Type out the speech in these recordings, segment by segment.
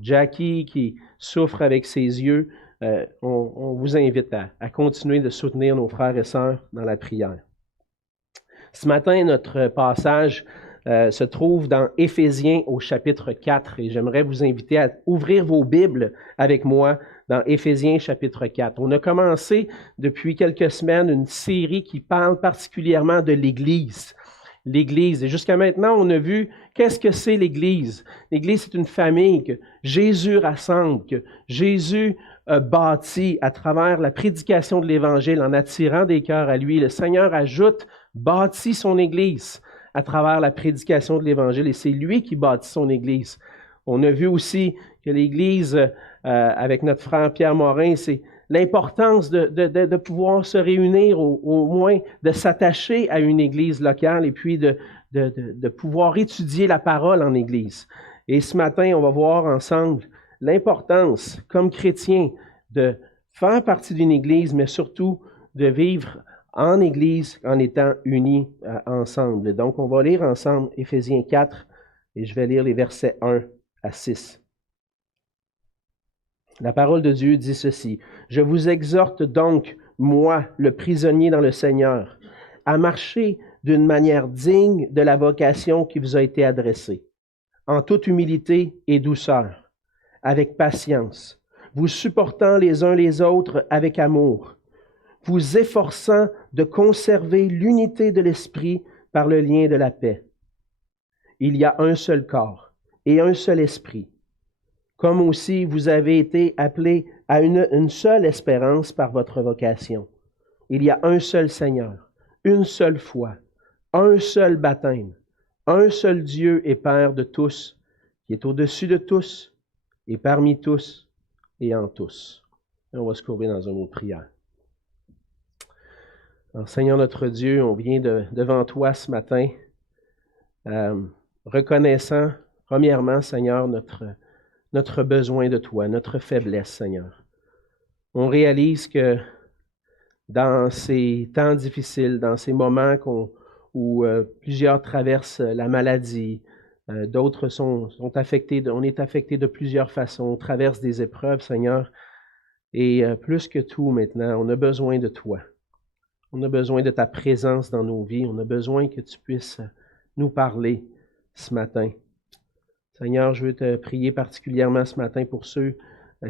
pour Jackie qui souffre avec ses yeux, on vous invite à continuer de soutenir nos frères et sœurs dans la prière. Ce matin, notre passage se trouve dans Éphésiens au chapitre 4 et j'aimerais vous inviter à ouvrir vos Bibles avec moi dans Éphésiens chapitre 4. On a commencé depuis quelques semaines une série qui parle particulièrement de l'Église. L'Église. Et jusqu'à maintenant, on a vu qu'est-ce que c'est l'Église. L'Église, c'est une famille que Jésus rassemble, que Jésus bâtit à travers la prédication de l'Évangile en attirant des cœurs à lui. Le Seigneur bâtit son Église à travers la prédication de l'Évangile et c'est lui qui bâtit son Église. On a vu aussi que l'Église, avec notre frère Pierre Morin, c'est l'importance de pouvoir se réunir, au moins de s'attacher à une Église locale et puis de pouvoir étudier la parole en Église. Et ce matin, on va voir ensemble l'importance, comme chrétien, de faire partie d'une Église, mais surtout de vivre en Église en étant unis ensemble. Donc, on va lire ensemble Éphésiens 4 et je vais lire les versets 1 à 6. La parole de Dieu dit ceci. « Je vous exhorte donc, moi, le prisonnier dans le Seigneur, à marcher d'une manière digne de la vocation qui vous a été adressée, en toute humilité et douceur, avec patience, vous supportant les uns les autres avec amour, vous efforçant de conserver l'unité de l'esprit par le lien de la paix. Il y a un seul corps et un seul esprit, comme aussi vous avez été appelés à une seule espérance par votre vocation. Il y a un seul Seigneur, une seule foi, un seul baptême, un seul Dieu et Père de tous, qui est au-dessus de tous et parmi tous et en tous. » Et on va se courber dans un mot de prière. Alors, Seigneur notre Dieu, on vient devant toi ce matin, reconnaissant, premièrement, Seigneur, notre besoin de toi, notre faiblesse, Seigneur. On réalise que dans ces temps difficiles, dans ces moments où plusieurs traversent la maladie, d'autres sont affectés, on est affecté de plusieurs façons, on traverse des épreuves, Seigneur, et plus que tout maintenant, on a besoin de toi. On a besoin de ta présence dans nos vies. On a besoin que tu puisses nous parler ce matin. Seigneur, je veux te prier particulièrement ce matin pour ceux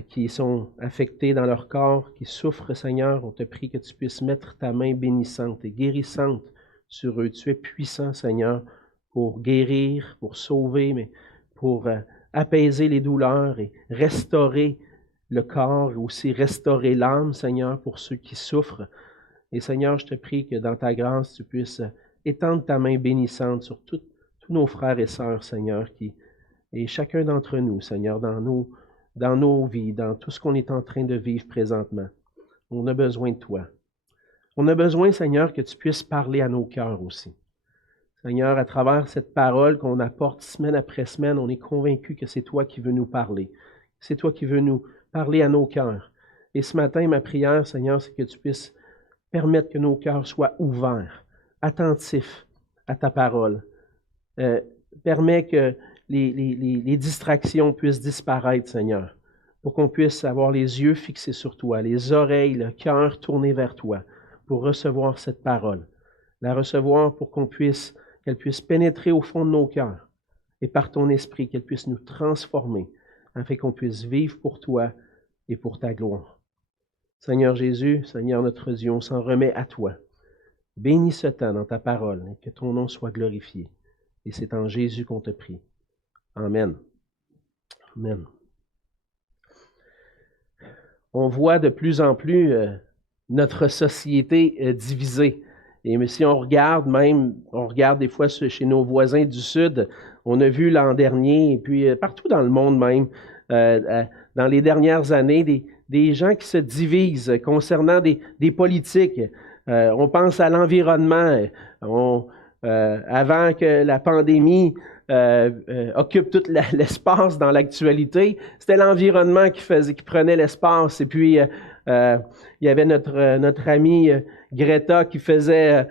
qui sont affectés dans leur corps, qui souffrent, Seigneur. On te prie que tu puisses mettre ta main bénissante et guérissante sur eux. Tu es puissant, Seigneur, pour guérir, pour sauver, mais pour apaiser les douleurs et restaurer le corps, et aussi restaurer l'âme, Seigneur, pour ceux qui souffrent. Et Seigneur, je te prie que dans ta grâce, tu puisses étendre ta main bénissante sur tous nos frères et sœurs, Seigneur, et chacun d'entre nous, Seigneur, dans nos vies, dans tout ce qu'on est en train de vivre présentement. On a besoin de toi. On a besoin, Seigneur, que tu puisses parler à nos cœurs aussi. Seigneur, à travers cette parole qu'on apporte semaine après semaine, on est convaincu que c'est toi qui veux nous parler. C'est toi qui veux nous parler à nos cœurs. Et ce matin, ma prière, Seigneur, c'est que tu puisses permettre que nos cœurs soient ouverts, attentifs à ta parole. Permets que les distractions puissent disparaître, Seigneur, pour qu'on puisse avoir les yeux fixés sur toi, les oreilles, le cœur tourné vers toi, pour recevoir cette parole. La recevoir pour qu'elle puisse pénétrer au fond de nos cœurs et par ton esprit, qu'elle puisse nous transformer, afin qu'on puisse vivre pour toi et pour ta gloire. Seigneur Jésus, Seigneur notre Dieu, on s'en remet à toi. Bénis ce temps dans ta parole et que ton nom soit glorifié. Et c'est en Jésus qu'on te prie. Amen. Amen. On voit de plus en plus notre société divisée. Et si on regarde des fois chez nos voisins du Sud, on a vu l'an dernier, et puis partout dans le monde même, dans les dernières années, des gens qui se divisent concernant des politiques. On pense à l'environnement. Avant que la pandémie occupe tout l'espace dans l'actualité, c'était l'environnement qui prenait l'espace. Et puis, il y avait notre amie Greta qui faisait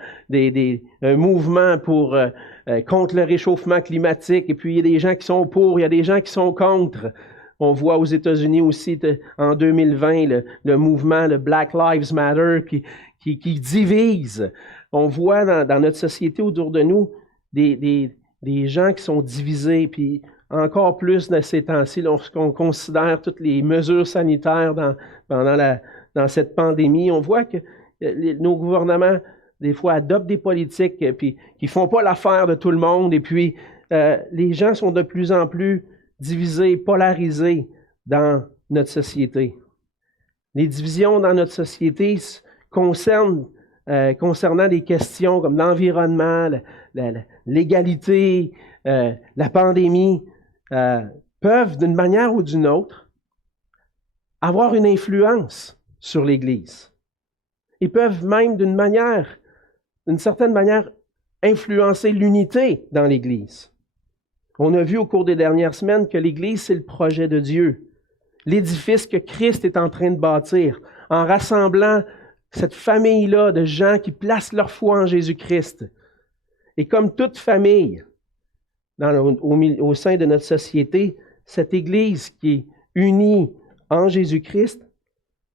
un mouvement contre le réchauffement climatique. Et puis, il y a des gens qui sont pour, il y a des gens qui sont contre. On voit aux États-Unis aussi, en 2020, le mouvement, le Black Lives Matter, qui divise. On voit dans notre société autour de nous des gens qui sont divisés, puis encore plus dans ces temps-ci, lorsqu'on considère toutes les mesures sanitaires dans cette pandémie, on voit que nos gouvernements, des fois, adoptent des politiques puis qui ne font pas l'affaire de tout le monde, et puis les gens sont de plus en plus divisés, polarisés dans notre société. Les divisions dans notre société concernant des questions comme l'environnement, l'égalité, la pandémie, peuvent, d'une manière ou d'une autre, avoir une influence sur l'Église. Ils peuvent même, d'une certaine manière, influencer l'unité dans l'Église. On a vu au cours des dernières semaines que l'Église, c'est le projet de Dieu, l'édifice que Christ est en train de bâtir, en rassemblant cette famille-là de gens qui placent leur foi en Jésus-Christ. Et comme toute famille, au sein de notre société, cette Église qui est unie en Jésus-Christ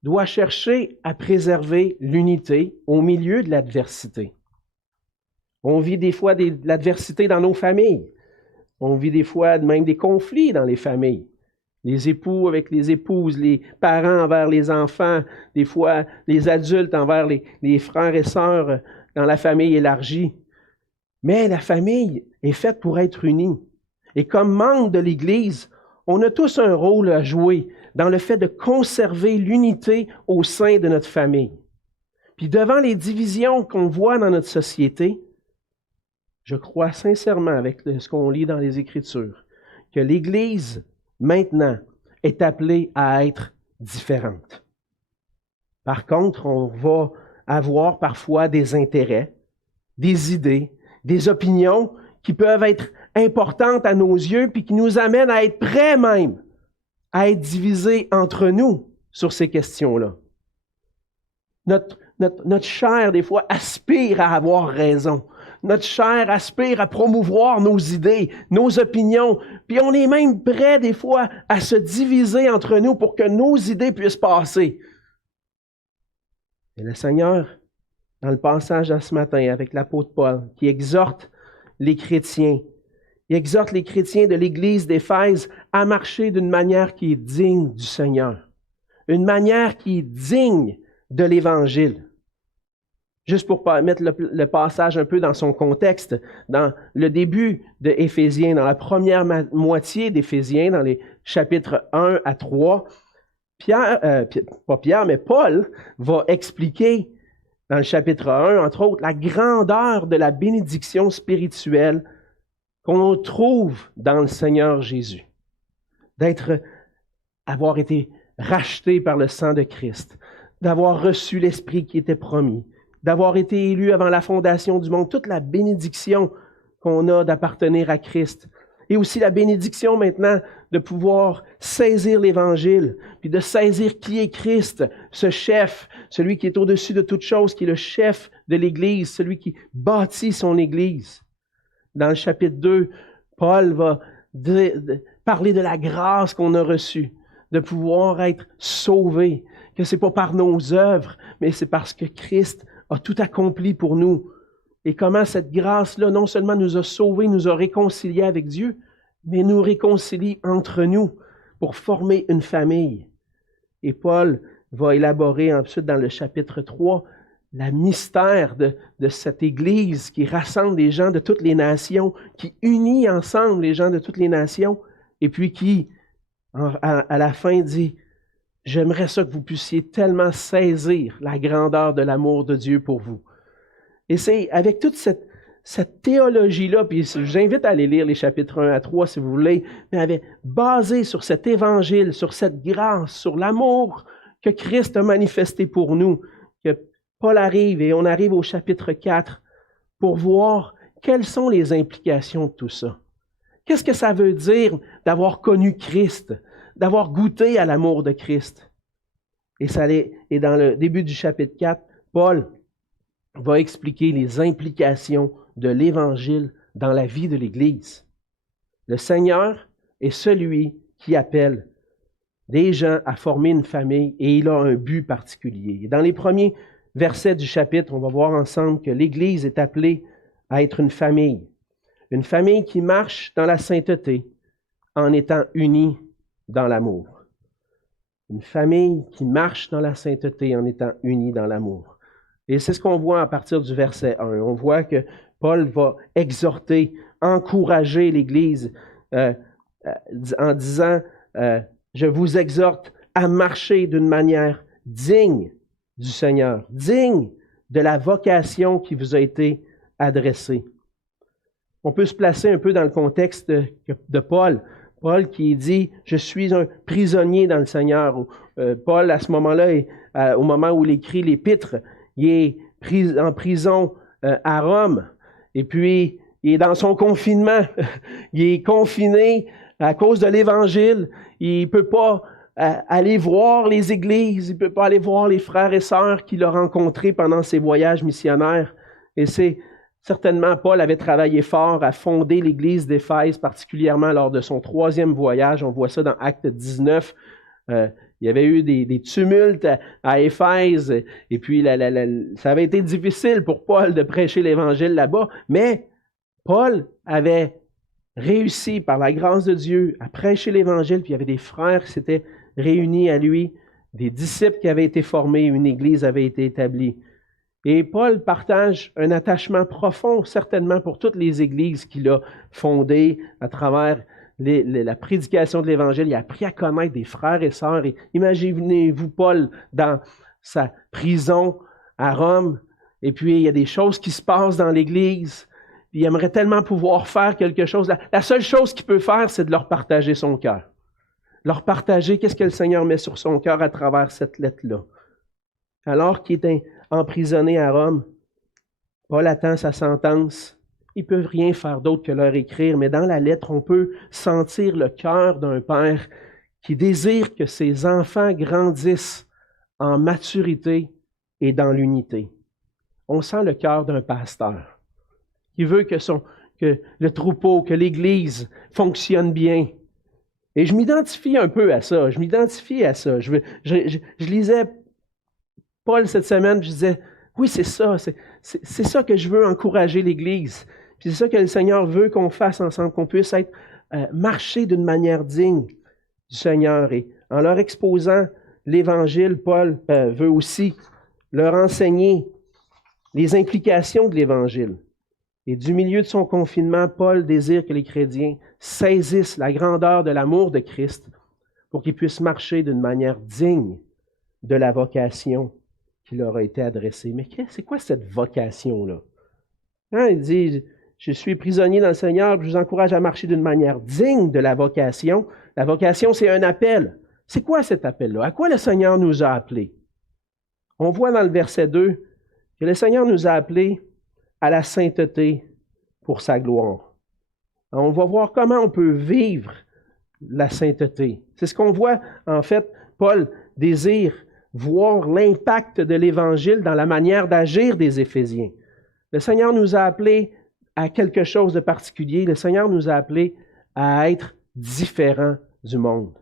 doit chercher à préserver l'unité au milieu de l'adversité. On vit des fois de l'adversité dans nos familles. On vit des fois même des conflits dans les familles. Les époux avec les épouses, les parents envers les enfants, des fois les adultes envers les frères et sœurs dans la famille élargie. Mais la famille est faite pour être unie. Et comme membres de l'Église, on a tous un rôle à jouer dans le fait de conserver l'unité au sein de notre famille. Puis devant les divisions qu'on voit dans notre société, je crois sincèrement, avec ce qu'on lit dans les Écritures, que l'Église, maintenant, est appelée à être différente. Par contre, on va avoir parfois des intérêts, des idées, des opinions qui peuvent être importantes à nos yeux puis qui nous amènent à être prêts même à être divisés entre nous sur ces questions-là. Notre chair, des fois, aspire à avoir raison. Notre chair aspire à promouvoir nos idées, nos opinions, puis on est même prêt, des fois, à se diviser entre nous pour que nos idées puissent passer. Et le Seigneur, dans le passage de ce matin avec l'apôtre Paul, qui exhorte les chrétiens, il exhorte les chrétiens de l'Église d'Éphèse à marcher d'une manière qui est digne du Seigneur, une manière qui est digne de l'Évangile. Juste pour mettre le passage un peu dans son contexte, dans le début de Éphésiens, dans la première moitié d'Éphésiens, dans les chapitres 1 à 3, Paul va expliquer dans le chapitre 1, entre autres, la grandeur de la bénédiction spirituelle qu'on trouve dans le Seigneur Jésus, avoir été racheté par le sang de Christ, d'avoir reçu l'Esprit qui était promis, d'avoir été élu avant la fondation du monde, toute la bénédiction qu'on a d'appartenir à Christ. Et aussi la bénédiction maintenant de pouvoir saisir l'Évangile, puis de saisir qui est Christ, ce chef, celui qui est au-dessus de toute chose, qui est le chef de l'Église, celui qui bâtit son Église. Dans le chapitre 2, Paul va parler de la grâce qu'on a reçue, de pouvoir être sauvé, que ce n'est pas par nos œuvres, mais c'est parce que Christ a tout accompli pour nous. Et comment cette grâce-là non seulement nous a sauvés, nous a réconciliés avec Dieu, mais nous réconcilie entre nous pour former une famille. Et Paul va élaborer ensuite dans le chapitre 3 le mystère de cette Église qui rassemble les gens de toutes les nations, qui unit ensemble les gens de toutes les nations, et puis qui, à la fin, dit « J'aimerais ça que vous puissiez tellement saisir la grandeur de l'amour de Dieu pour vous. » Et c'est avec toute cette théologie-là, puis je vous invite à aller lire les chapitres 1 à 3 si vous voulez, mais basé sur cet évangile, sur cette grâce, sur l'amour que Christ a manifesté pour nous, que Paul arrive et on arrive au chapitre 4 pour voir quelles sont les implications de tout ça. Qu'est-ce que ça veut dire d'avoir connu Christ, d'avoir goûté à l'amour de Christ? Et dans le début du chapitre 4, Paul va expliquer les implications de l'Évangile dans la vie de l'Église. Le Seigneur est celui qui appelle des gens à former une famille et il a un but particulier. Et dans les premiers versets du chapitre, on va voir ensemble que l'Église est appelée à être une famille qui marche dans la sainteté en étant unie dans l'amour. Une famille qui marche dans la sainteté en étant unie dans l'amour. Et c'est ce qu'on voit à partir du verset 1. On voit que Paul va exhorter, encourager l'Église en disant je vous exhorte à marcher d'une manière digne du Seigneur, digne de la vocation qui vous a été adressée. On peut se placer un peu dans le contexte de Paul. Paul qui dit « Je suis un prisonnier dans le Seigneur ». Paul, à ce moment-là, au moment où il écrit l'Épître, il est en prison à Rome. Et puis, il est dans son confinement. Il est confiné à cause de l'Évangile. Il ne peut pas aller voir les églises. Il ne peut pas aller voir les frères et sœurs qu'il a rencontrés pendant ses voyages missionnaires. Et c'est certainement, Paul avait travaillé fort à fonder l'église d'Éphèse, particulièrement lors de son 3e voyage. On voit ça dans Actes 19. Il y avait eu des tumultes à Éphèse, et puis ça avait été difficile pour Paul de prêcher l'Évangile là-bas, mais Paul avait réussi, par la grâce de Dieu, à prêcher l'Évangile, puis il y avait des frères qui s'étaient réunis à lui, des disciples qui avaient été formés, une église avait été établie. Et Paul partage un attachement profond, certainement, pour toutes les églises qu'il a fondées à travers la prédication de l'Évangile. Il a appris à connaître des frères et sœurs. Et imaginez-vous Paul dans sa prison à Rome, et puis il y a des choses qui se passent dans l'Église. Il aimerait tellement pouvoir faire quelque chose. La seule chose qu'il peut faire, c'est de leur partager son cœur. Leur partager qu'est-ce que le Seigneur met sur son cœur à travers cette lettre-là. Alors qu'il est emprisonné à Rome, Paul attend sa sentence. Ils ne peuvent rien faire d'autre que leur écrire, mais dans la lettre, on peut sentir le cœur d'un père qui désire que ses enfants grandissent en maturité et dans l'unité. On sent le cœur d'un pasteur qui veut que le troupeau, que l'Église fonctionne bien. Et je m'identifie un peu à ça. Je lisais Paul cette semaine, je disais, oui, c'est ça. C'est ça que je veux encourager l'Église. Puis c'est ça que le Seigneur veut qu'on fasse ensemble, qu'on puisse marcher d'une manière digne du Seigneur. Et en leur exposant l'Évangile, Paul veut aussi leur enseigner les implications de l'Évangile. Et du milieu de son confinement, Paul désire que les chrétiens saisissent la grandeur de l'amour de Christ pour qu'ils puissent marcher d'une manière digne de la vocation qui leur a été adressée. Mais c'est quoi cette vocation-là? Il dit, je suis prisonnier dans le Seigneur, je vous encourage à marcher d'une manière digne de la vocation. La vocation, c'est un appel. C'est quoi cet appel-là? À quoi le Seigneur nous a appelés? On voit dans le verset 2 que le Seigneur nous a appelés à la sainteté pour sa gloire. On va voir comment on peut vivre la sainteté. C'est ce qu'on voit, en fait, Paul désire voir l'impact de l'Évangile dans la manière d'agir des Éphésiens. Le Seigneur nous a appelés à quelque chose de particulier. Le Seigneur nous a appelés à être différents du monde.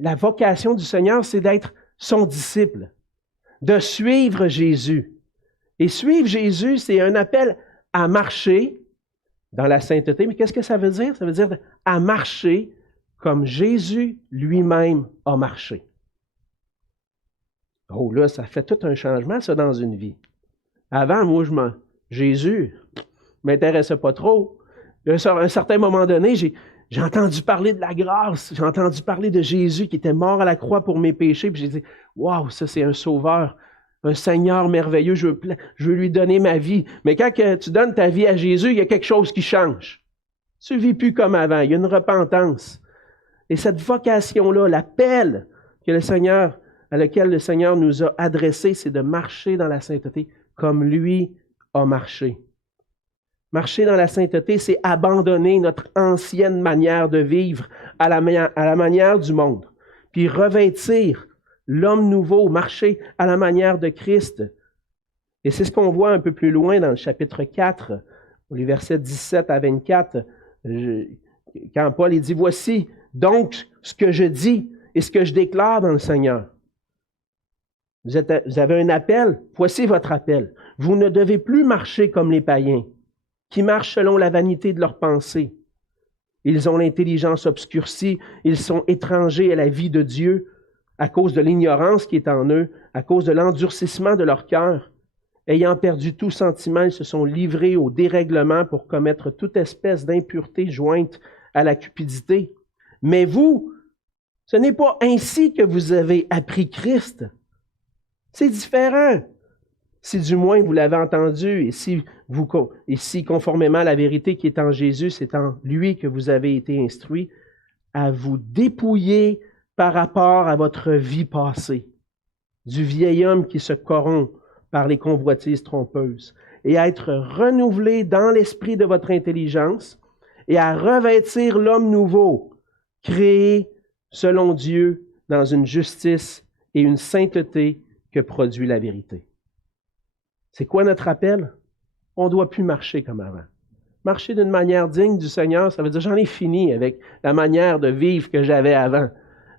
La vocation du Seigneur, c'est d'être son disciple, de suivre Jésus. Et suivre Jésus, c'est un appel à marcher dans la sainteté. Mais qu'est-ce que ça veut dire? Ça veut dire à marcher comme Jésus lui-même a marché. Oh là, ça fait tout un changement, ça, dans une vie. Avant, moi, Jésus ne m'intéressait pas trop. À un certain moment donné, j'ai entendu parler de la grâce, j'ai entendu parler de Jésus qui était mort à la croix pour mes péchés, puis j'ai dit, waouh, ça c'est un sauveur, un Seigneur merveilleux, je veux lui donner ma vie. Mais quand tu donnes ta vie à Jésus, il y a quelque chose qui change. Tu ne vis plus comme avant, il y a une repentance. Et cette vocation-là, l'appel à lequel le Seigneur nous a adressés, c'est de marcher dans la sainteté comme lui a marché. Marcher dans la sainteté, c'est abandonner notre ancienne manière de vivre à la manière du monde, puis revêtir l'homme nouveau, marcher à la manière de Christ. Et c'est ce qu'on voit un peu plus loin dans le chapitre 4, les versets 17 à 24, quand Paul dit « Voici, donc, ce que je dis et ce que je déclare dans le Seigneur. Vous avez un appel, voici votre appel. Vous ne devez plus marcher comme les païens, qui marchent selon la vanité de leurs pensées. Ils ont l'intelligence obscurcie, ils sont étrangers à la vie de Dieu à cause de l'ignorance qui est en eux, à cause de l'endurcissement de leur cœur. Ayant perdu tout sentiment, ils se sont livrés au dérèglement pour commettre toute espèce d'impureté jointe à la cupidité. Mais vous, ce n'est pas ainsi que vous avez appris Christ. C'est différent. Si du moins vous l'avez entendu, et si conformément à la vérité qui est en Jésus, c'est en lui que vous avez été instruits, à vous dépouiller par rapport à votre vie passée, du vieil homme qui se corrompt par les convoitises trompeuses, et à être renouvelé dans l'esprit de votre intelligence, et à revêtir l'homme nouveau, créé selon Dieu dans une justice et une sainteté que produit la vérité. C'est quoi notre appel? On ne doit plus marcher comme avant. Marcher d'une manière digne du Seigneur, ça veut dire j'en ai fini avec la manière de vivre que j'avais avant.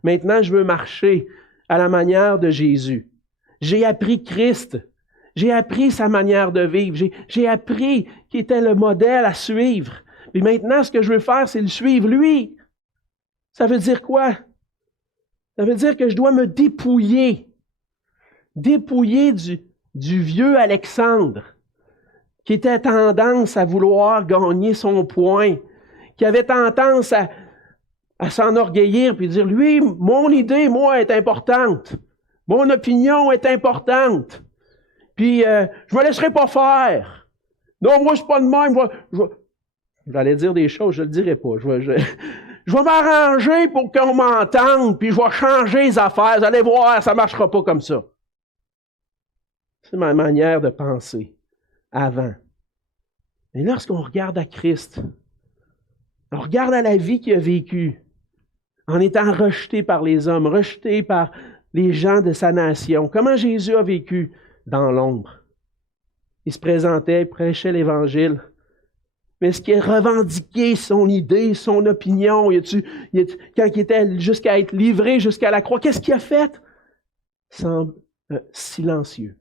Maintenant, je veux marcher à la manière de Jésus. J'ai appris Christ. J'ai appris sa manière de vivre. J'ai appris qu'il était le modèle à suivre. Puis maintenant, ce que je veux faire, c'est le suivre lui. Ça veut dire quoi? Ça veut dire que je dois me dépouiller. Dépouiller du vieux Alexandre, qui était tendance à vouloir gagner son point, qui avait tendance à s'enorgueillir puis dire, lui, mon idée, moi, est importante. Mon opinion est importante. Puis, je me laisserai pas faire. Non, moi, je suis pas de même. J'allais dire des choses, je le dirai pas. Je vais m'arranger pour qu'on m'entende, puis je vais changer les affaires. Vous allez voir, ça marchera pas comme ça. C'est ma manière de penser avant. Mais lorsqu'on regarde à Christ, on regarde à la vie qu'il a vécue, en étant rejeté par les hommes, rejeté par les gens de sa nation, comment Jésus a vécu dans l'ombre. Il se présentait, il prêchait l'Évangile. Mais est-ce qu'il a revendiqué son idée, son opinion? Quand il était jusqu'à être livré jusqu'à la croix, qu'est-ce qu'il a fait? Silencieux.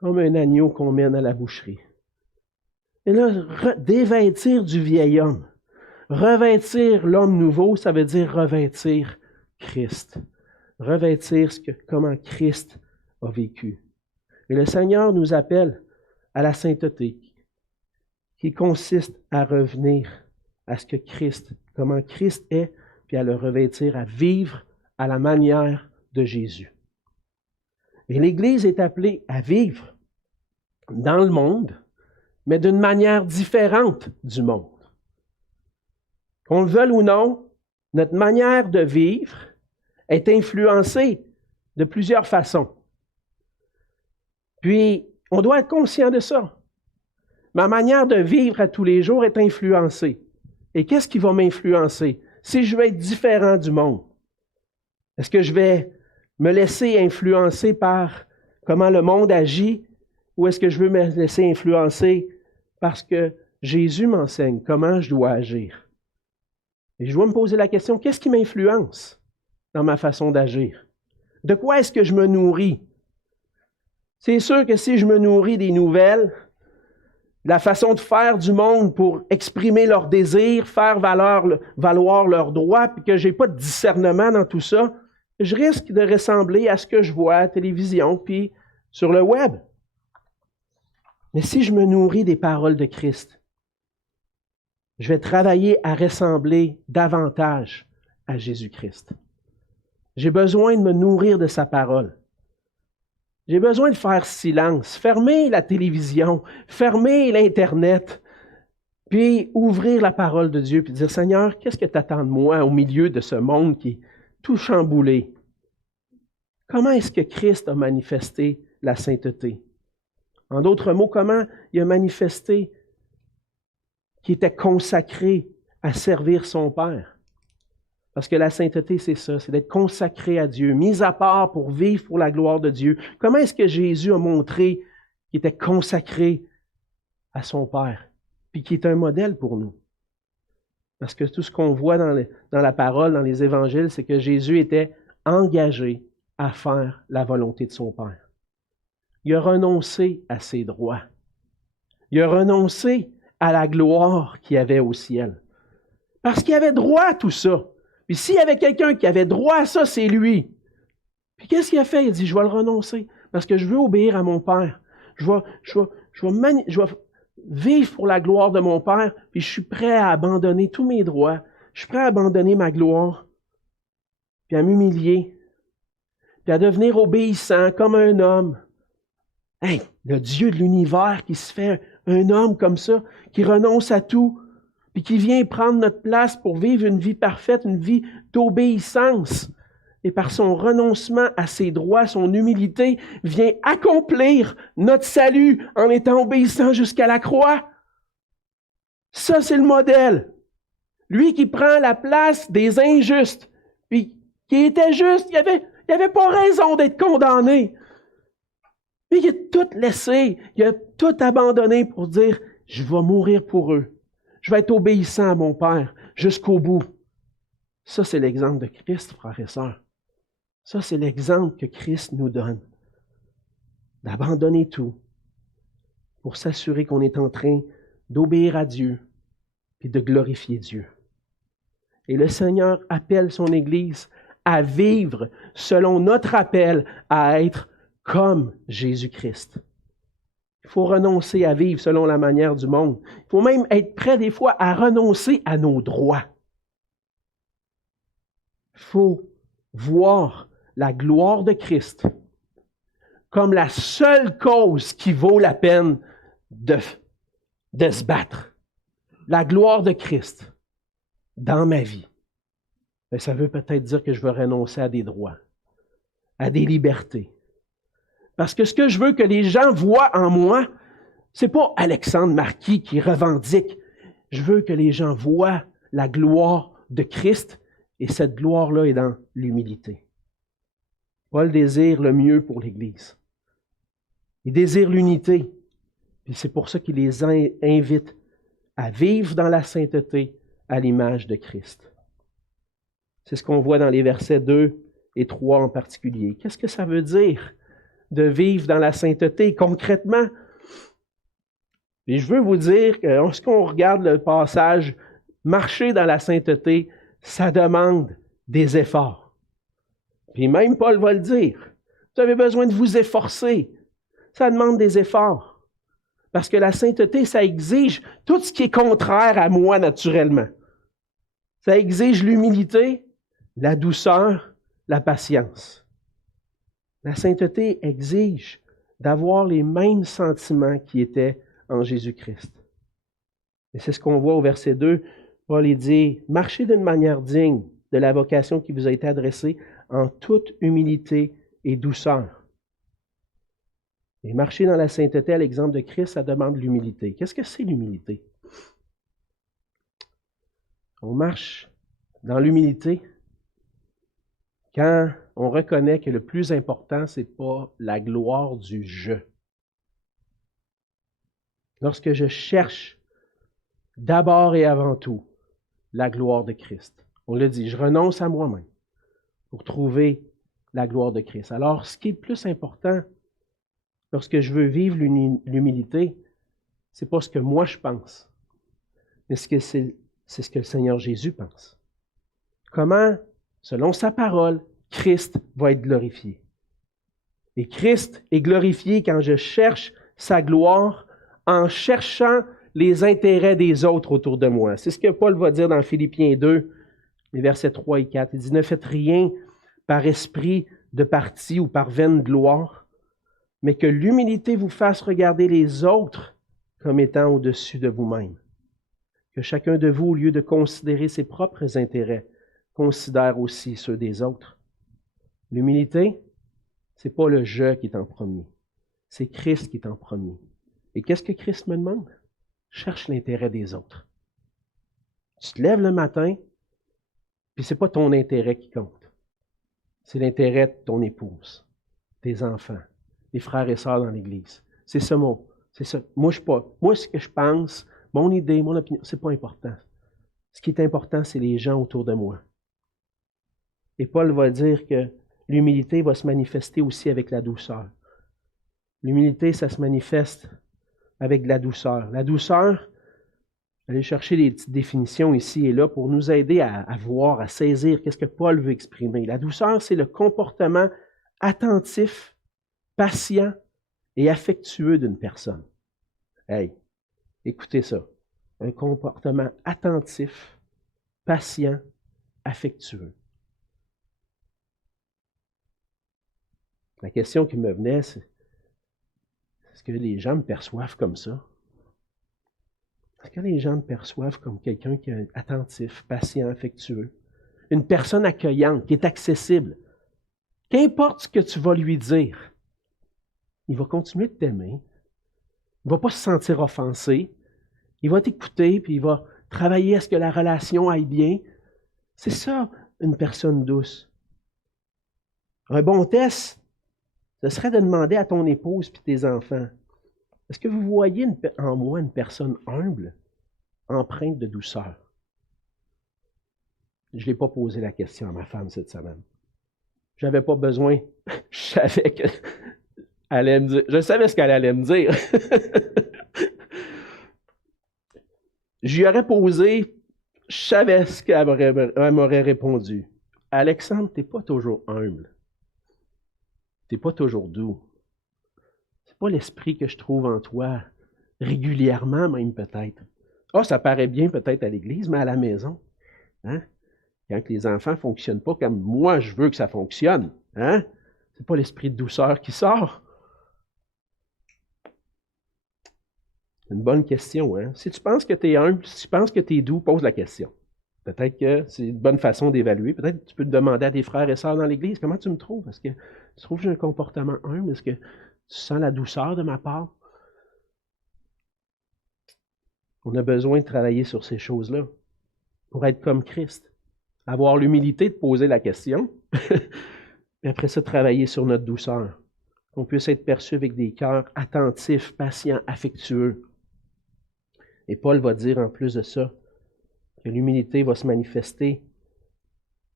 Comme un agneau qu'on mène à la boucherie. Et là, dévêtir du vieil homme. Revêtir l'homme nouveau, ça veut dire revêtir Christ. Revêtir comment Christ a vécu. Et le Seigneur nous appelle à la sainteté, qui consiste à revenir à ce que Christ, comment Christ est, puis à le revêtir, à vivre à la manière de Jésus. Et l'Église est appelée à vivre dans le monde, mais d'une manière différente du monde. Qu'on le veuille ou non, notre manière de vivre est influencée de plusieurs façons. Puis, on doit être conscient de ça. Ma manière de vivre à tous les jours est influencée. Et qu'est-ce qui va m'influencer? Si je veux être différent du monde, est-ce que je vais me laisser influencer par comment le monde agit, ou est-ce que je veux me laisser influencer parce que Jésus m'enseigne comment je dois agir? Et je dois me poser la question, qu'est-ce qui m'influence dans ma façon d'agir? De quoi est-ce que je me nourris? C'est sûr que si je me nourris des nouvelles, la façon de faire du monde pour exprimer leurs désirs, faire valoir leurs droits, puis que je n'ai pas de discernement dans tout ça, je risque de ressembler à ce que je vois à la télévision puis sur le web. Mais si je me nourris des paroles de Christ, je vais travailler à ressembler davantage à Jésus-Christ. J'ai besoin de me nourrir de sa parole. J'ai besoin de faire silence, fermer la télévision, fermer l'Internet, puis ouvrir la parole de Dieu, puis dire, Seigneur, qu'est-ce que tu attends de moi au milieu de ce monde qui est tout chamboulé? Comment est-ce que Christ a manifesté la sainteté? En d'autres mots, comment il a manifesté qu'il était consacré à servir son Père? Parce que la sainteté, c'est ça, c'est d'être consacré à Dieu, mis à part pour vivre pour la gloire de Dieu. Comment est-ce que Jésus a montré qu'il était consacré à son Père, puis qu'il est un modèle pour nous? Parce que tout ce qu'on voit dans la parole, dans les évangiles, c'est que Jésus était engagé à faire la volonté de son Père. Il a renoncé à ses droits. Il a renoncé à la gloire qu'il avait au ciel. Parce qu'il avait droit à tout ça. Puis s'il y avait quelqu'un qui avait droit à ça, c'est lui. Puis qu'est-ce qu'il a fait? Il a dit, je vais le renoncer parce que je veux obéir à mon Père. Je vais vivre pour la gloire de mon Père, puis je suis prêt à abandonner tous mes droits. Je suis prêt à abandonner ma gloire, puis à m'humilier, puis à devenir obéissant comme un homme. Hey, le Dieu de l'univers qui se fait un homme comme ça, qui renonce à tout, puis qui vient prendre notre place pour vivre une vie parfaite, une vie d'obéissance. Et par son renoncement à ses droits, son humilité, vient accomplir notre salut en étant obéissant jusqu'à la croix. Ça, c'est le modèle. Lui qui prend la place des injustes, puis qui était juste, il avait pas raison d'être condamné. Puis il a tout laissé, il a tout abandonné pour dire, je vais mourir pour eux. Je vais être obéissant à mon Père jusqu'au bout. Ça, c'est l'exemple de Christ, frères et sœurs. Ça, c'est l'exemple que Christ nous donne. D'abandonner tout pour s'assurer qu'on est en train d'obéir à Dieu et de glorifier Dieu. Et le Seigneur appelle son Église à vivre selon notre appel à être comme Jésus-Christ. Il faut renoncer à vivre selon la manière du monde. Il faut même être prêt des fois à renoncer à nos droits. Il faut voir la gloire de Christ comme la seule cause qui vaut la peine de se battre. La gloire de Christ dans ma vie. Mais ça veut peut-être dire que je veux renoncer à des droits, à des libertés. Parce que ce que je veux que les gens voient en moi, c'est pas Alexandre Marquis qui revendique. Je veux que les gens voient la gloire de Christ et cette gloire-là est dans l'humilité. Paul désire le mieux pour l'Église. Il désire l'unité. Et c'est pour ça qu'il les invite à vivre dans la sainteté à l'image de Christ. C'est ce qu'on voit dans les versets 2 et 3 en particulier. Qu'est-ce que ça veut dire de vivre dans la sainteté concrètement? Et je veux vous dire que lorsqu'on regarde le passage, marcher dans la sainteté, ça demande des efforts. Puis même Paul va le dire. Vous avez besoin de vous efforcer. Ça demande des efforts. Parce que la sainteté, ça exige tout ce qui est contraire à moi naturellement. Ça exige l'humilité, la douceur, la patience. La sainteté exige d'avoir les mêmes sentiments qui étaient en Jésus-Christ. Et c'est ce qu'on voit au verset 2. Paul dit, « Marchez d'une manière digne de la vocation qui vous a été adressée en toute humilité et douceur. » Et marcher dans la sainteté à l'exemple de Christ, ça demande l'humilité. Qu'est-ce que c'est l'humilité? On marche dans l'humilité quand on reconnaît que le plus important, ce n'est pas la gloire du « je ». Lorsque je cherche d'abord et avant tout la gloire de Christ. On l'a dit, je renonce à moi-même pour trouver la gloire de Christ. Alors, ce qui est le plus important lorsque je veux vivre l'humilité, ce n'est pas ce que moi je pense, mais c'est ce que le Seigneur Jésus pense. Comment, selon sa parole, Christ va être glorifié. Et Christ est glorifié quand je cherche sa gloire en cherchant les intérêts des autres autour de moi. C'est ce que Paul va dire dans Philippiens 2, les versets 3 et 4. Il dit, « Ne faites rien par esprit de parti ou par vaine gloire, mais que l'humilité vous fasse regarder les autres comme étant au-dessus de vous-même. Que chacun de vous, au lieu de considérer ses propres intérêts, considère aussi ceux des autres. » L'humilité, ce n'est pas le « je » qui est en premier. C'est Christ qui est en premier. Et qu'est-ce que Christ me demande? Cherche l'intérêt des autres. Tu te lèves le matin, puis ce n'est pas ton intérêt qui compte. C'est l'intérêt de ton épouse, tes enfants, les frères et sœurs dans l'Église. C'est ça c'est ça. Moi, ce que je pense, mon idée, mon opinion, c'est pas important. Ce qui est important, c'est les gens autour de moi. Et Paul va dire que l'humilité va se manifester aussi avec la douceur. L'humilité, ça se manifeste avec de la douceur. La douceur, aller chercher des petites définitions ici et là pour nous aider à voir, à saisir qu'est-ce que Paul veut exprimer. La douceur, c'est le comportement attentif, patient et affectueux d'une personne. Hey, écoutez ça. Un comportement attentif, patient, affectueux. La question qui me venait, c'est est-ce que les gens me perçoivent comme ça? Est-ce que les gens me perçoivent comme quelqu'un qui est attentif, patient, affectueux? Une personne accueillante, qui est accessible. Qu'importe ce que tu vas lui dire, il va continuer de t'aimer. Il ne va pas se sentir offensé. Il va t'écouter, puis il va travailler à ce que la relation aille bien. C'est ça, une personne douce. Un bon test, ce serait de demander à ton épouse et tes enfants, est-ce que vous voyez en moi une personne humble, empreinte de douceur? Je n'ai pas posé la question à ma femme cette semaine. Je n'avais pas besoin. Je savais qu'elle allait me dire. Je savais ce qu'elle allait me dire. J'y aurais posé, je savais ce qu'elle m'aurait répondu. Alexandre, tu n'es pas toujours humble. Tu n'es pas toujours doux. Ce n'est pas l'esprit que je trouve en toi, régulièrement même peut-être. Ah, ça paraît bien peut-être à l'église, mais à la maison. Hein? Quand les enfants ne fonctionnent pas comme moi je veux que ça fonctionne, hein? Ce n'est pas l'esprit de douceur qui sort. C'est une bonne question. Hein? Si tu penses que tu es humble, si tu penses que tu es doux, pose la question. Peut-être que c'est une bonne façon d'évaluer. Peut-être que tu peux te demander à tes frères et sœurs dans l'Église, comment tu me trouves? Est-ce que tu trouves que j'ai un comportement humble? Est-ce que tu sens la douceur de ma part? On a besoin de travailler sur ces choses-là pour être comme Christ. Avoir l'humilité de poser la question, et après ça, travailler sur notre douceur. Qu'on puisse être perçu avec des cœurs attentifs, patients, affectueux. Et Paul va dire en plus de ça, que l'humilité va se manifester.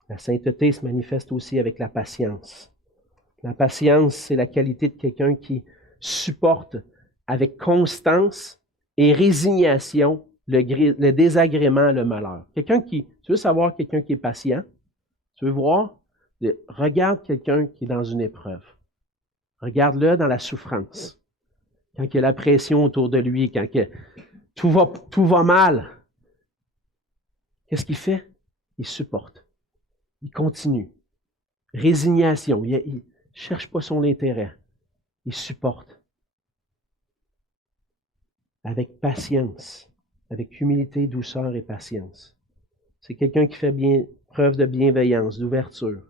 La sainteté se manifeste aussi avec la patience. La patience, c'est la qualité de quelqu'un qui supporte avec constance et résignation le désagrément, le malheur. Tu veux savoir quelqu'un qui est patient? Tu veux voir? Regarde quelqu'un qui est dans une épreuve. Regarde-le dans la souffrance. Quand il y a la pression autour de lui, quand tout va mal. Qu'est-ce qu'il fait? Il supporte. Il continue. Résignation. Il ne cherche pas son intérêt. Il supporte. Avec patience. Avec humilité, douceur et patience. C'est quelqu'un qui fait preuve de bienveillance, d'ouverture.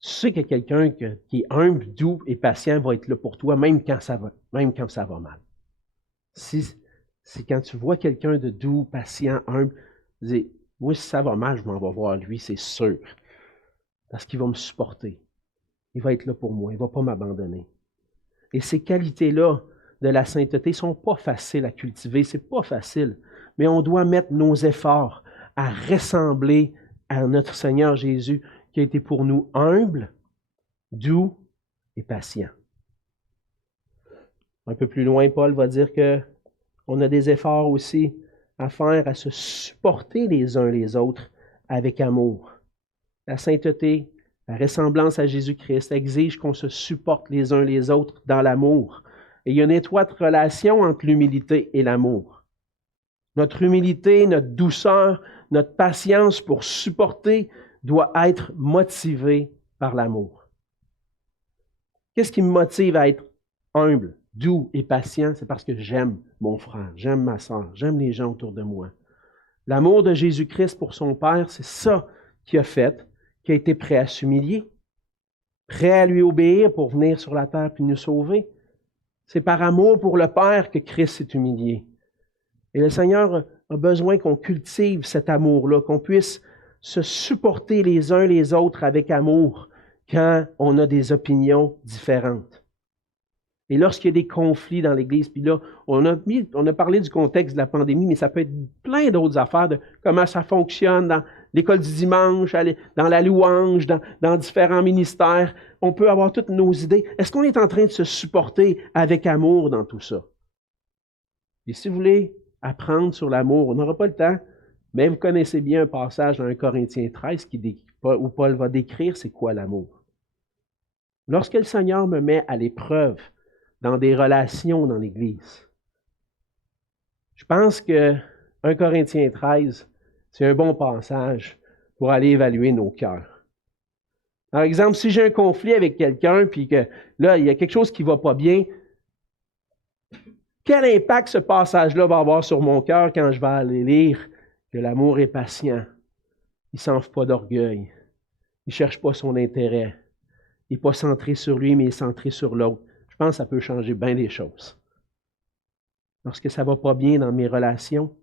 Tu sais que quelqu'un qui est humble, doux et patient va être là pour toi, même quand ça va mal. C'est quand tu vois quelqu'un de doux, patient, humble, dis, moi, si ça va mal, je m'en vais voir lui, c'est sûr. Parce qu'il va me supporter. Il va être là pour moi. Il ne va pas m'abandonner. Et ces qualités-là de la sainteté ne sont pas faciles à cultiver. Ce n'est pas facile. Mais on doit mettre nos efforts à ressembler à notre Seigneur Jésus qui a été pour nous humble, doux et patient. Un peu plus loin, Paul va dire qu'on a des efforts aussi à faire, à se supporter les uns les autres avec amour. La sainteté, la ressemblance à Jésus-Christ exige qu'on se supporte les uns les autres dans l'amour. Et il y a une étroite relation entre l'humilité et l'amour. Notre humilité, notre douceur, notre patience pour supporter doit être motivée par l'amour. Qu'est-ce qui me motive à être humble, doux et patient? C'est parce que j'aime mon frère, j'aime ma sœur, j'aime les gens autour de moi. L'amour de Jésus-Christ pour son Père, c'est ça qu'il a fait, qui a été prêt à s'humilier, prêt à lui obéir pour venir sur la terre puis nous sauver. C'est par amour pour le Père que Christ s'est humilié. Et le Seigneur a besoin qu'on cultive cet amour-là, qu'on puisse se supporter les uns les autres avec amour quand on a des opinions différentes. Et lorsqu'il y a des conflits dans l'Église, puis là, on a parlé du contexte de la pandémie, mais ça peut être plein d'autres affaires de comment ça fonctionne dans l'école du dimanche, dans la louange, dans différents ministères. On peut avoir toutes nos idées. Est-ce qu'on est en train de se supporter avec amour dans tout ça? Et si vous voulez apprendre sur l'amour, on n'aura pas le temps, mais vous connaissez bien un passage dans 1 Corinthiens 13 où Paul va décrire c'est quoi l'amour. Lorsque le Seigneur me met à l'épreuve dans des relations dans l'Église, je pense que 1 Corinthiens 13, c'est un bon passage pour aller évaluer nos cœurs. Par exemple, si j'ai un conflit avec quelqu'un, puis que là, il y a quelque chose qui ne va pas bien, quel impact ce passage-là va avoir sur mon cœur quand je vais aller lire que l'amour est patient, il ne s'enfle pas d'orgueil, il ne cherche pas son intérêt, il n'est pas centré sur lui, mais il est centré sur l'autre. Je pense que ça peut changer bien des choses. Lorsque ça ne va pas bien dans mes relations,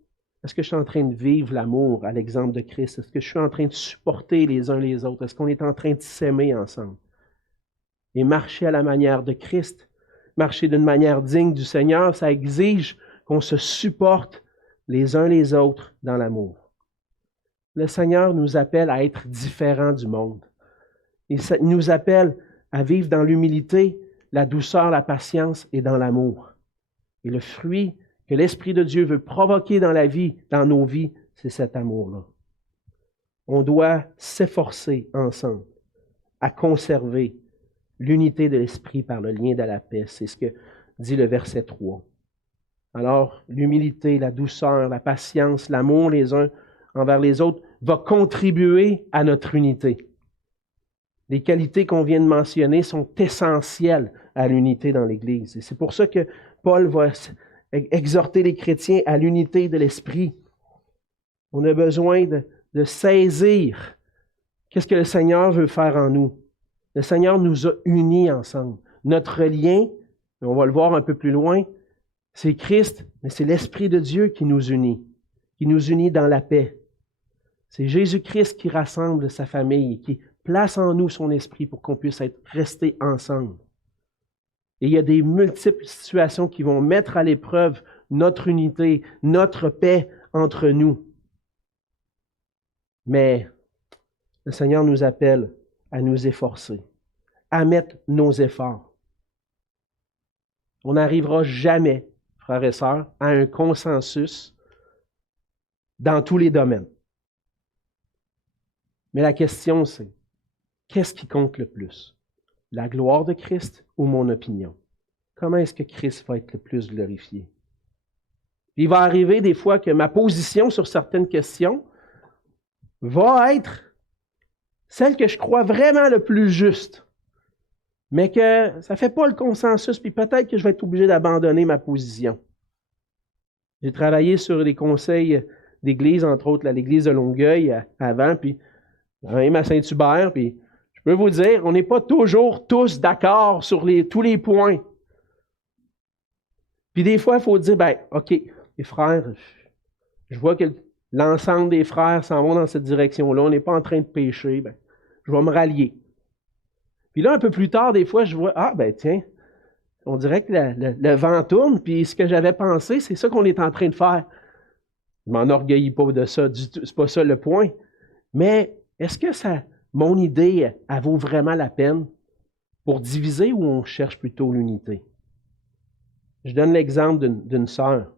est-ce que je suis en train de vivre l'amour à l'exemple de Christ? Est-ce que je suis en train de supporter les uns les autres? Est-ce qu'on est en train de s'aimer ensemble? Et marcher à la manière de Christ, marcher d'une manière digne du Seigneur, ça exige qu'on se supporte les uns les autres dans l'amour. Le Seigneur nous appelle à être différents du monde. Il nous appelle à vivre dans l'humilité, la douceur, la patience et dans l'amour. Et le fruit que l'Esprit de Dieu veut provoquer dans nos vies, c'est cet amour-là. On doit s'efforcer ensemble à conserver l'unité de l'Esprit par le lien de la paix. C'est ce que dit le verset 3. Alors, l'humilité, la douceur, la patience, l'amour les uns envers les autres va contribuer à notre unité. Les qualités qu'on vient de mentionner sont essentielles à l'unité dans l'Église. Et c'est pour ça que Paul va exhorter les chrétiens à l'unité de l'Esprit. On a besoin de saisir qu'est-ce que le Seigneur veut faire en nous. Le Seigneur nous a unis ensemble. Notre lien, on va le voir un peu plus loin, c'est Christ, mais c'est l'Esprit de Dieu qui nous unit dans la paix. C'est Jésus-Christ qui rassemble sa famille, qui place en nous son esprit pour qu'on puisse rester ensemble. Et il y a des multiples situations qui vont mettre à l'épreuve notre unité, notre paix entre nous. Mais le Seigneur nous appelle à nous efforcer, à mettre nos efforts. On n'arrivera jamais, frères et sœurs, à un consensus dans tous les domaines. Mais la question, c'est, qu'est-ce qui compte le plus? La gloire de Christ ou mon opinion? Comment est-ce que Christ va être le plus glorifié? Il va arriver des fois que ma position sur certaines questions va être celle que je crois vraiment le plus juste, mais que ça ne fait pas le consensus, puis peut-être que je vais être obligé d'abandonner ma position. J'ai travaillé sur les conseils d'église, entre autres l'église de Longueuil avant, puis même à Saint-Hubert, puis je peux vous dire, on n'est pas toujours tous d'accord sur tous les points. Puis des fois, il faut dire, OK, les frères, je vois que l'ensemble des frères s'en vont dans cette direction-là, on n'est pas en train de pécher, je vais me rallier. Puis là, un peu plus tard, des fois, je vois, tiens, on dirait que le vent tourne, puis ce que j'avais pensé, c'est ça qu'on est en train de faire. Je ne m'enorgueillis pas de ça, c'est pas ça le point. Mais est-ce que mon idée, elle vaut vraiment la peine pour diviser ou on cherche plutôt l'unité? Je donne l'exemple d'une sœur.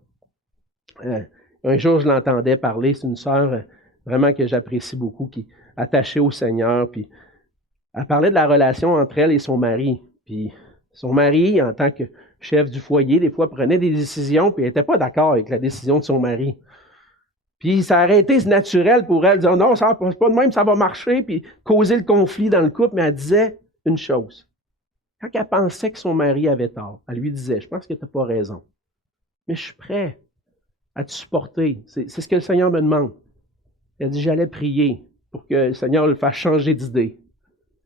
Un jour, je l'entendais parler, c'est une sœur vraiment que j'apprécie beaucoup, qui est attachée au Seigneur, puis elle parlait de la relation entre elle et son mari. Puis son mari, en tant que chef du foyer, des fois prenait des décisions, puis elle n'était pas d'accord avec la décision de son mari. Puis ça aurait été naturel pour elle de dire non, c'est pas de même, ça va marcher, puis causer le conflit dans le couple, mais elle disait une chose. Quand elle pensait que son mari avait tort, elle lui disait, je pense que tu n'as pas raison, mais je suis prêt à te supporter. C'est ce que le Seigneur me demande. Elle dit, j'allais prier pour que le Seigneur le fasse changer d'idée.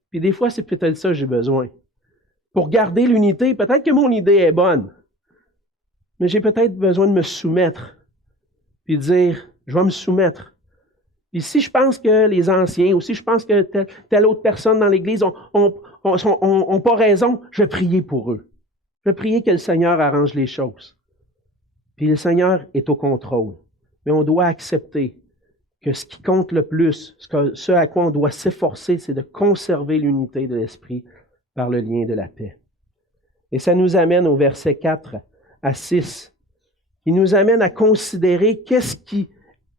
Puis des fois, c'est peut-être ça que j'ai besoin. Pour garder l'unité, peut-être que mon idée est bonne, mais j'ai peut-être besoin de me soumettre, puis dire, je vais me soumettre. Puis si je pense que les anciens, ou si je pense que telle autre personne dans l'Église ont pas raison, je vais prier pour eux. Je vais prier que le Seigneur arrange les choses. Puis le Seigneur est au contrôle. Mais on doit accepter que ce qui compte le plus, ce à quoi on doit s'efforcer, c'est de conserver l'unité de l'Esprit par le lien de la paix. Et ça nous amène au verset 4 à 6. Il nous amène à considérer qu'est-ce qui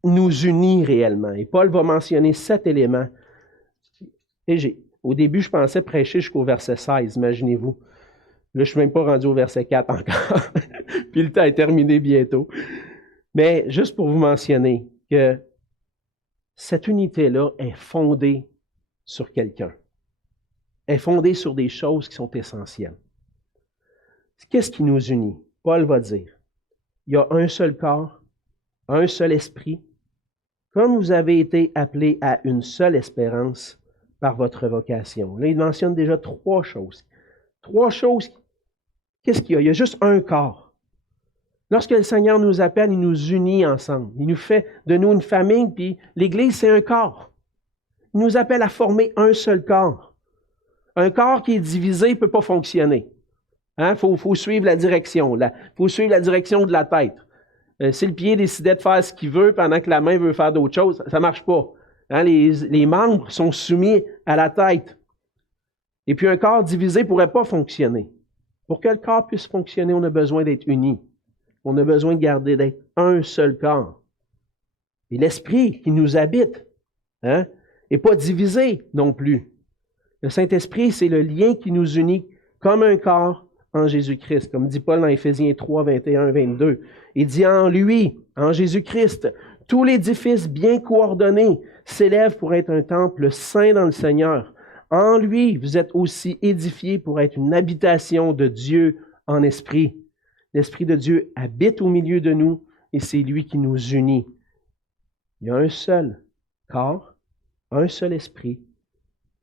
nous unit réellement. Et Paul va mentionner 7 éléments. Et au début, je pensais prêcher jusqu'au verset 16, imaginez-vous. Là, je ne suis même pas rendu au verset 4 encore. Puis le temps est terminé bientôt. Mais juste pour vous mentionner que cette unité-là est fondée sur quelqu'un. Elle est fondée sur des choses qui sont essentielles. Qu'est-ce qui nous unit? Paul va dire, il y a un seul corps, un seul esprit, comme vous avez été appelés à une seule espérance par votre vocation. Là, il mentionne déjà 3 choses. 3 choses. Qu'est-ce qu'il y a? Il y a juste un corps. Lorsque le Seigneur nous appelle, il nous unit ensemble. Il nous fait de nous une famille, puis l'Église, c'est un corps. Il nous appelle à former un seul corps. Un corps qui est divisé ne peut pas fonctionner. Il faut suivre la direction. Il faut suivre la direction de la tête. Si le pied décidait de faire ce qu'il veut pendant que la main veut faire d'autres choses, ça ne marche pas. Les membres sont soumis à la tête. Et puis un corps divisé ne pourrait pas fonctionner. Pour que le corps puisse fonctionner, on a besoin d'être unis. On a besoin de garder d'être un seul corps. Et l'Esprit qui nous habite n'est pas divisé non plus. Le Saint-Esprit, c'est le lien qui nous unit comme un corps en Jésus-Christ. Comme dit Paul dans Éphésiens 3, 21, 22. Il dit en lui, en Jésus-Christ, tout l'édifice bien coordonné s'élève pour être un temple saint dans le Seigneur. En lui, vous êtes aussi édifiés pour être une habitation de Dieu en esprit. L'Esprit de Dieu habite au milieu de nous et c'est lui qui nous unit. Il y a un seul corps, un seul esprit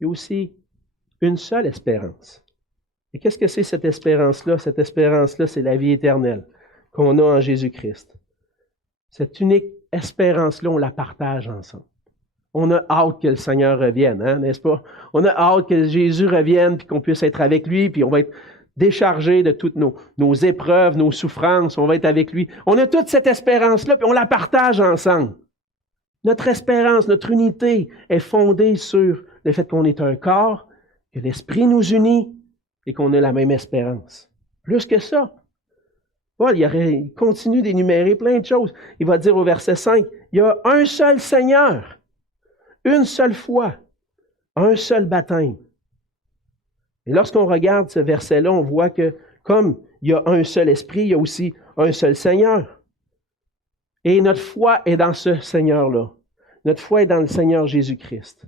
et aussi une seule espérance. Et qu'est-ce que c'est cette espérance-là? Cette espérance-là, c'est la vie éternelle qu'on a en Jésus-Christ. Cette unique espérance-là, on la partage ensemble. On a hâte que le Seigneur revienne, n'est-ce pas? On a hâte que Jésus revienne, puis qu'on puisse être avec lui, puis on va être déchargé de toutes nos épreuves, nos souffrances, on va être avec lui. On a toute cette espérance-là, puis on la partage ensemble. Notre espérance, notre unité est fondée sur le fait qu'on est un corps, que l'Esprit nous unit et qu'on a la même espérance. Plus que ça, Paul, il continue d'énumérer plein de choses. Il va dire au verset 5, il y a un seul Seigneur, une seule foi, un seul baptême. Et lorsqu'on regarde ce verset-là, on voit que comme il y a un seul esprit, il y a aussi un seul Seigneur. Et notre foi est dans ce Seigneur-là. Notre foi est dans le Seigneur Jésus-Christ.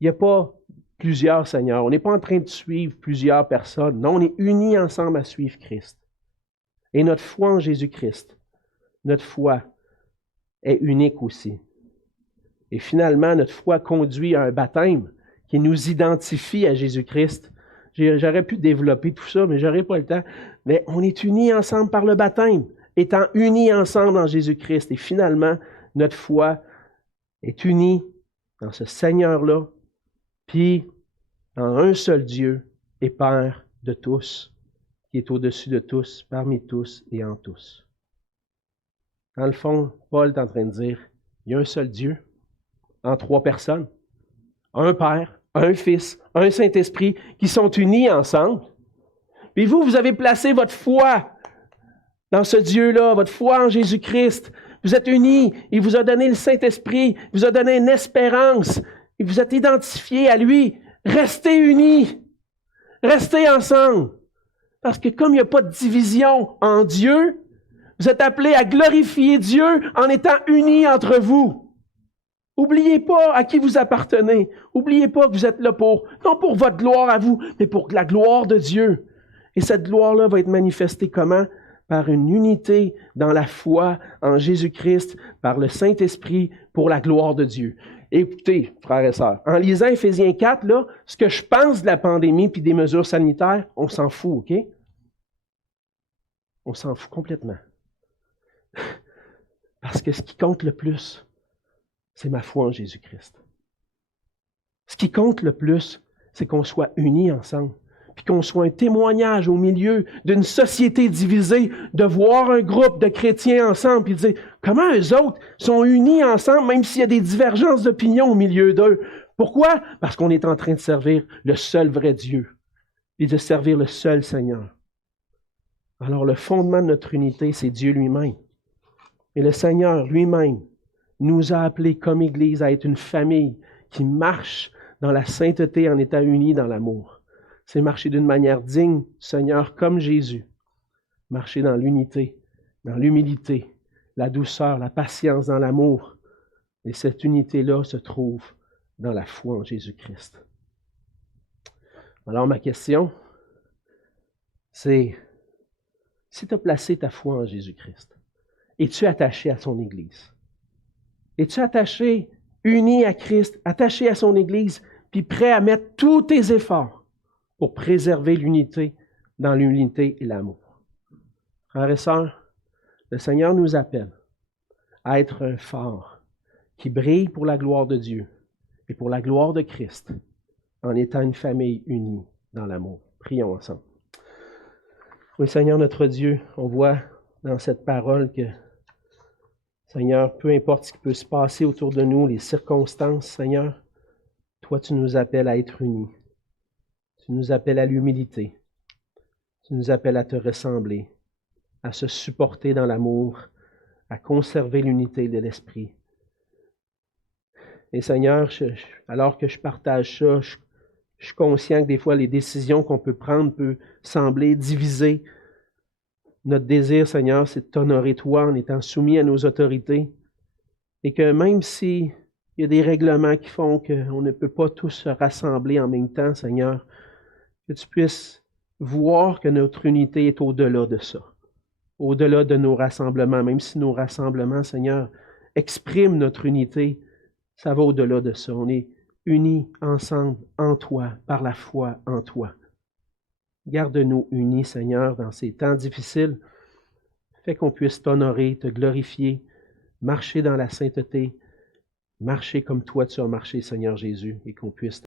Il n'y a pas plusieurs Seigneurs. On n'est pas en train de suivre plusieurs personnes. Non, on est unis ensemble à suivre Christ. Et notre foi en Jésus-Christ, notre foi est unique aussi. Et finalement, notre foi conduit à un baptême qui nous identifie à Jésus-Christ. J'aurais pu développer tout ça, mais je n'aurais pas le temps. Mais on est unis ensemble par le baptême, étant unis ensemble en Jésus-Christ. Et finalement, notre foi est unie dans ce Seigneur-là, puis en un seul Dieu et Père de tous, qui est au-dessus de tous, parmi tous et en tous. Dans le fond, Paul est en train de dire, il y a un seul Dieu, en 3 personnes, un Père, un Fils, un Saint-Esprit, qui sont unis ensemble. Puis vous avez placé votre foi dans ce Dieu-là, votre foi en Jésus-Christ. Vous êtes unis, il vous a donné le Saint-Esprit, il vous a donné une espérance, il vous êtes identifiés à lui. Restez unis, restez ensemble. Parce que comme il n'y a pas de division en Dieu, vous êtes appelés à glorifier Dieu en étant unis entre vous. N'oubliez pas à qui vous appartenez. N'oubliez pas que vous êtes là non pour votre gloire à vous, mais pour la gloire de Dieu. Et cette gloire-là va être manifestée comment? Par une unité dans la foi en Jésus-Christ, par le Saint-Esprit, pour la gloire de Dieu. Écoutez, frères et sœurs, en lisant Éphésiens 4, là, ce que je pense de la pandémie puis des mesures sanitaires, on s'en fout, OK? On s'en fout complètement. Parce que ce qui compte le plus, c'est ma foi en Jésus-Christ. Ce qui compte le plus, c'est qu'on soit unis ensemble. puis qu'on soit un témoignage au milieu d'une société divisée, de voir un groupe de chrétiens ensemble, puis de dire comment eux autres sont unis ensemble, même s'il y a des divergences d'opinion au milieu d'eux. Pourquoi? Parce qu'on est en train de servir le seul vrai Dieu et de servir le seul Seigneur. Alors le fondement de notre unité, c'est Dieu lui-même. Et le Seigneur lui-même nous a appelés comme Église à être une famille qui marche dans la sainteté en étant unie dans l'amour. C'est marcher d'une manière digne, Seigneur, comme Jésus. Marcher dans l'unité, dans l'humilité, la douceur, la patience, dans l'amour. Et cette unité-là se trouve dans la foi en Jésus-Christ. Alors ma question, c'est, si tu as placé ta foi en Jésus-Christ, es-tu attaché à son Église? Es-tu attaché, uni à Christ, attaché à son Église, puis prêt à mettre tous tes efforts pour préserver l'unité dans l'unité et l'amour? Frères et sœurs, le Seigneur nous appelle à être un phare qui brille pour la gloire de Dieu et pour la gloire de Christ en étant une famille unie dans l'amour. Prions ensemble. Oui, Seigneur notre Dieu, on voit dans cette parole que, Seigneur, peu importe ce qui peut se passer autour de nous, les circonstances, Seigneur, toi, tu nous appelles à être unis. Tu nous appelles à l'humilité. Tu nous appelles à te ressembler, à se supporter dans l'amour, à conserver l'unité de l'esprit. Et Seigneur, alors que je partage ça, je suis conscient que des fois, les décisions qu'on peut prendre peuvent sembler diviser. Notre désir, Seigneur, c'est de t'honorer toi en étant soumis à nos autorités. Et que même s'il y a des règlements qui font qu'on ne peut pas tous se rassembler en même temps, Seigneur, que tu puisses voir que notre unité est au-delà de ça, au-delà de nos rassemblements. Même si nos rassemblements, Seigneur, expriment notre unité, ça va au-delà de ça. On est unis ensemble en toi, par la foi en toi. Garde-nous unis, Seigneur, dans ces temps difficiles. Fais qu'on puisse t'honorer, te glorifier, marcher dans la sainteté, marcher comme toi tu as marché, Seigneur Jésus, et qu'on puisse